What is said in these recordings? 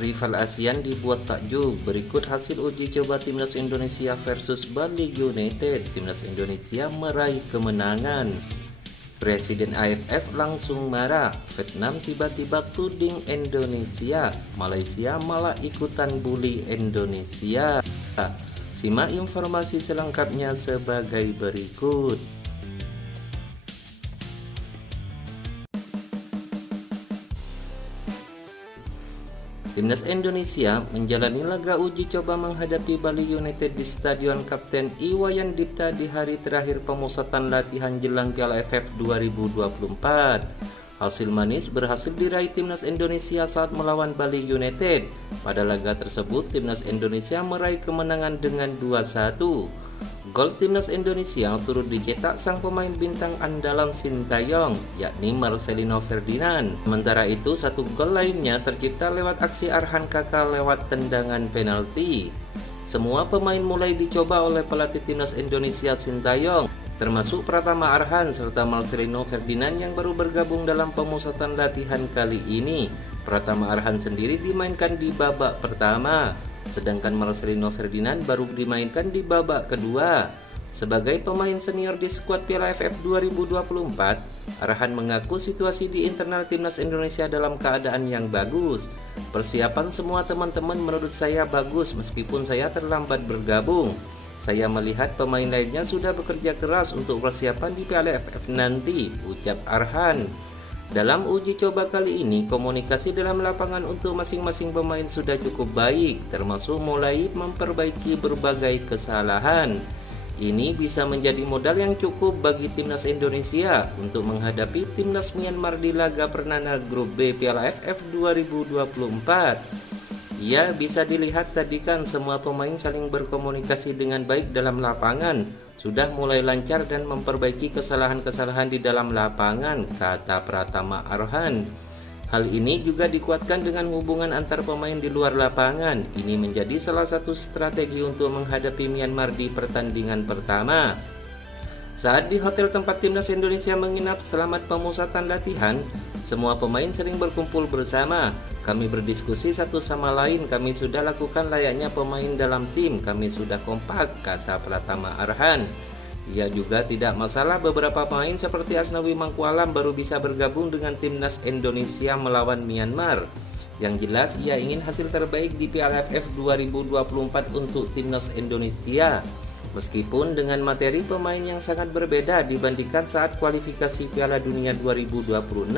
Rival ASEAN dibuat takjub. Berikut hasil uji coba Timnas Indonesia versus Bali United. Timnas Indonesia meraih kemenangan. Presiden AFF langsung marah. Vietnam tiba-tiba tuding Indonesia. Malaysia malah ikutan bully Indonesia. Simak informasi selengkapnya sebagai berikut. Timnas Indonesia menjalani laga uji coba menghadapi Bali United di Stadion Kapten Iwayan Dipta di hari terakhir pemusatan latihan jelang Piala AFF 2024. Hasil manis berhasil diraih Timnas Indonesia saat melawan Bali United. Pada laga tersebut, Timnas Indonesia meraih kemenangan dengan 2-1. Gol Timnas Indonesia turut dicetak sang pemain bintang andalan Sintayong, yakni Marcelino Ferdinand. Sementara itu, satu gol lainnya tercipta lewat aksi Arhan Kaka lewat tendangan penalti. Semua pemain mulai dicoba oleh pelatih Timnas Indonesia Sintayong, termasuk Pratama Arhan serta Marcelino Ferdinand yang baru bergabung dalam pemusatan latihan kali ini. Pratama Arhan sendiri dimainkan di babak pertama, sedangkan Marcelino Ferdinand baru dimainkan di babak kedua. Sebagai pemain senior di skuad Piala AFF 2024, Arhan mengaku situasi di internal Timnas Indonesia dalam keadaan yang bagus. Persiapan semua teman-teman menurut saya bagus meskipun saya terlambat bergabung. Saya melihat pemain lainnya sudah bekerja keras untuk persiapan di Piala AFF nanti, ucap Arhan. Dalam uji coba kali ini, komunikasi dalam lapangan untuk masing-masing pemain sudah cukup baik, termasuk mulai memperbaiki berbagai kesalahan. Ini bisa menjadi modal yang cukup bagi Timnas Indonesia untuk menghadapi Timnas Myanmar di laga perdana Grup B Piala AFF 2024. Ya, bisa dilihat tadi kan semua pemain saling berkomunikasi dengan baik dalam lapangan. Sudah mulai lancar dan memperbaiki kesalahan-kesalahan di dalam lapangan, kata Pratama Arhan. Hal ini juga dikuatkan dengan hubungan antar pemain di luar lapangan. Ini menjadi salah satu strategi untuk menghadapi Myanmar di pertandingan pertama. Saat di hotel tempat Timnas Indonesia menginap selamat pemusatan latihan, semua pemain sering berkumpul bersama. Kami berdiskusi satu sama lain, kami sudah lakukan layaknya pemain dalam tim, kami sudah kompak, kata Pratama Arhan. Ia juga tidak masalah beberapa pemain seperti Asnawi Mangkualam baru bisa bergabung dengan Timnas Indonesia melawan Myanmar. Yang jelas ia ingin hasil terbaik di Piala AFF 2024 untuk Timnas Indonesia. Meskipun dengan materi pemain yang sangat berbeda dibandingkan saat kualifikasi Piala Dunia 2026,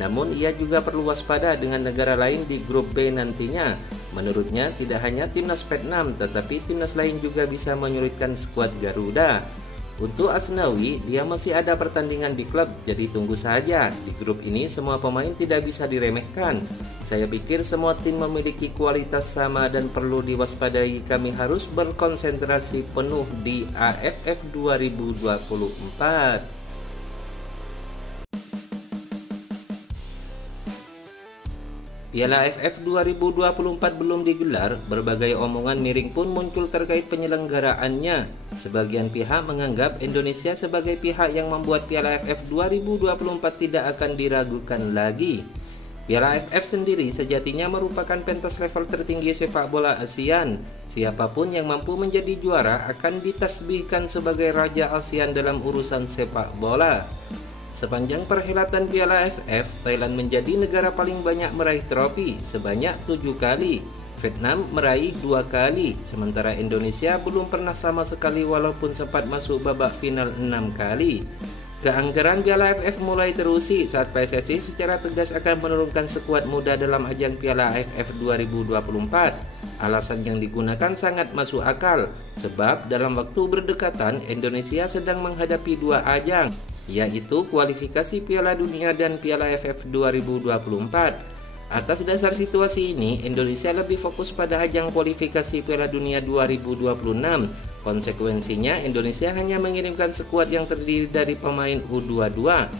namun ia juga perlu waspada dengan negara lain di grup B nantinya. Menurutnya tidak hanya Timnas Vietnam, tetapi timnas lain juga bisa menyulitkan skuad Garuda. Untuk Asnawi, dia masih ada pertandingan di klub, jadi tunggu saja. Di grup ini semua pemain tidak bisa diremehkan. Saya pikir semua tim memiliki kualitas sama dan perlu diwaspadai. Kami harus berkonsentrasi penuh di AFF 2024. Piala AFF 2024 belum digelar, berbagai omongan miring pun muncul terkait penyelenggaraannya. Sebagian pihak menganggap Indonesia sebagai pihak yang membuat Piala AFF 2024 tidak akan diragukan lagi. Piala AFF sendiri sejatinya merupakan pentas level tertinggi sepak bola ASEAN. Siapapun yang mampu menjadi juara akan ditasbihkan sebagai raja ASEAN dalam urusan sepak bola. Sepanjang perhelatan Piala AFF, Thailand menjadi negara paling banyak meraih trofi sebanyak 7 kali. Vietnam meraih 2 kali, sementara Indonesia belum pernah sama sekali walaupun sempat masuk babak final 6 kali. Keangkeran Piala AFF mulai terusi saat PSSI secara tegas akan menurunkan skuad muda dalam ajang Piala AFF 2024. Alasan yang digunakan sangat masuk akal, sebab dalam waktu berdekatan Indonesia sedang menghadapi 2 ajang, yaitu kualifikasi Piala Dunia dan Piala AFF 2024. Atas dasar situasi ini, Indonesia lebih fokus pada ajang kualifikasi Piala Dunia 2026. Konsekuensinya, Indonesia hanya mengirimkan skuad yang terdiri dari pemain U22.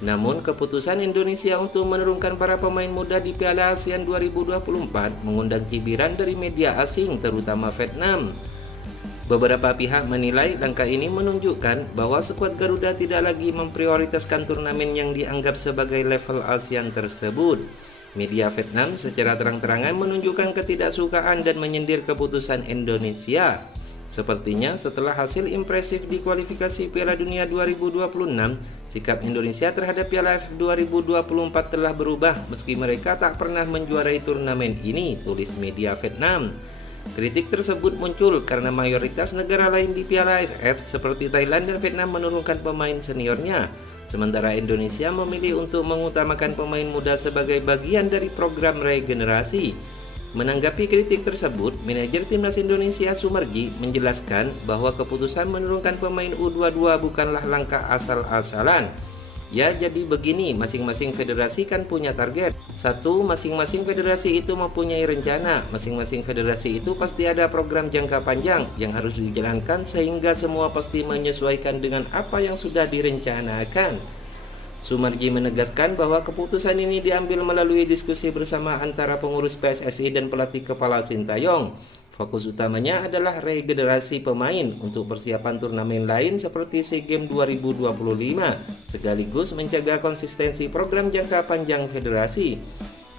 Namun, keputusan Indonesia untuk menurunkan para pemain muda di Piala ASEAN 2024 mengundang cibiran dari media asing, terutama Vietnam. Beberapa pihak menilai langkah ini menunjukkan bahwa skuad Garuda tidak lagi memprioritaskan turnamen yang dianggap sebagai level ASEAN tersebut. Media Vietnam secara terang-terangan menunjukkan ketidaksukaan dan menyindir keputusan Indonesia. Sepertinya setelah hasil impresif di kualifikasi Piala Dunia 2026, sikap Indonesia terhadap Piala AFF 2024 telah berubah meski mereka tak pernah menjuarai turnamen ini, tulis media Vietnam. Kritik tersebut muncul karena mayoritas negara lain di Piala AFF seperti Thailand dan Vietnam menurunkan pemain seniornya. Sementara Indonesia memilih untuk mengutamakan pemain muda sebagai bagian dari program regenerasi. Menanggapi kritik tersebut, manajer timnas Indonesia Sumarji menjelaskan bahwa keputusan menurunkan pemain U22 bukanlah langkah asal-asalan. Ya, jadi begini, masing-masing federasi kan punya target. Satu, masing-masing federasi itu mempunyai rencana. Masing-masing federasi itu pasti ada program jangka panjang yang harus dijalankan sehingga semua pasti menyesuaikan dengan apa yang sudah direncanakan. Sumarji menegaskan bahwa keputusan ini diambil melalui diskusi bersama antara pengurus PSSI dan pelatih kepala Sintayong. Fokus utamanya adalah regenerasi pemain untuk persiapan turnamen lain seperti SEA Games 2025, sekaligus menjaga konsistensi program jangka panjang federasi.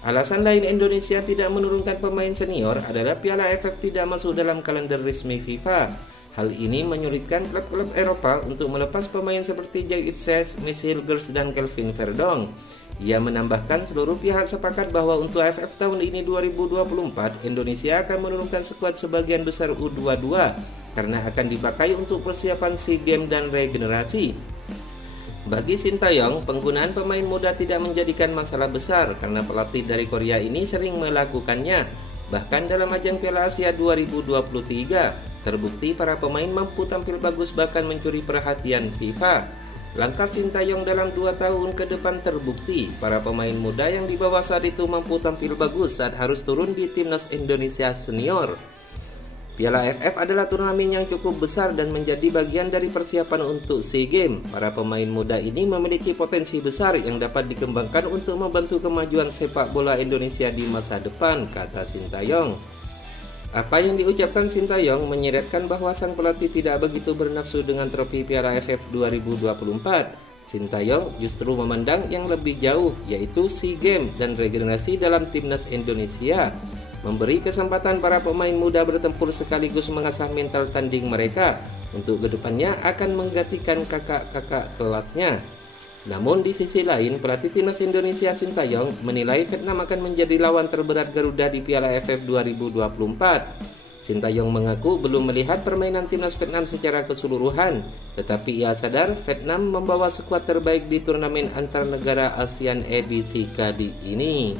Alasan lain Indonesia tidak menurunkan pemain senior adalah Piala AFF tidak masuk dalam kalender resmi FIFA. Hal ini menyulitkan klub-klub Eropa untuk melepas pemain seperti Jack Itses, Michel Gers, dan Kelvin Verdong. Ia menambahkan seluruh pihak sepakat bahwa untuk AFF tahun ini 2024, Indonesia akan menurunkan skuad sebagian besar U22 karena akan dipakai untuk persiapan SEA Games dan regenerasi. Bagi Sintayong, penggunaan pemain muda tidak menjadikan masalah besar karena pelatih dari Korea ini sering melakukannya. Bahkan dalam ajang Piala Asia 2023, terbukti para pemain mampu tampil bagus bahkan mencuri perhatian FIFA. Langkah Sintayong dalam 2 tahun ke depan terbukti para pemain muda yang dibawa saat itu mampu tampil bagus saat harus turun di timnas Indonesia senior. Piala AFF adalah turnamen yang cukup besar dan menjadi bagian dari persiapan untuk SEA Games. Para pemain muda ini memiliki potensi besar yang dapat dikembangkan untuk membantu kemajuan sepak bola Indonesia di masa depan, kata Sintayong. Apa yang diucapkan Sintayong menyiratkan bahwa sang pelatih tidak begitu bernafsu dengan trofi Piala AFF 2024. Sintayong justru memandang yang lebih jauh, yaitu SEA Games dan regenerasi dalam timnas Indonesia. Memberi kesempatan para pemain muda bertempur sekaligus mengasah mental tanding mereka. Untuk kedepannya akan menggantikan kakak-kakak kelasnya. Namun di sisi lain, pelatih timnas Indonesia Sintayong menilai Vietnam akan menjadi lawan terberat Garuda di Piala AFF 2024. Sintayong mengaku belum melihat permainan timnas Vietnam secara keseluruhan, tetapi ia sadar Vietnam membawa skuad terbaik di turnamen antar negara ASEAN edisi kali ini.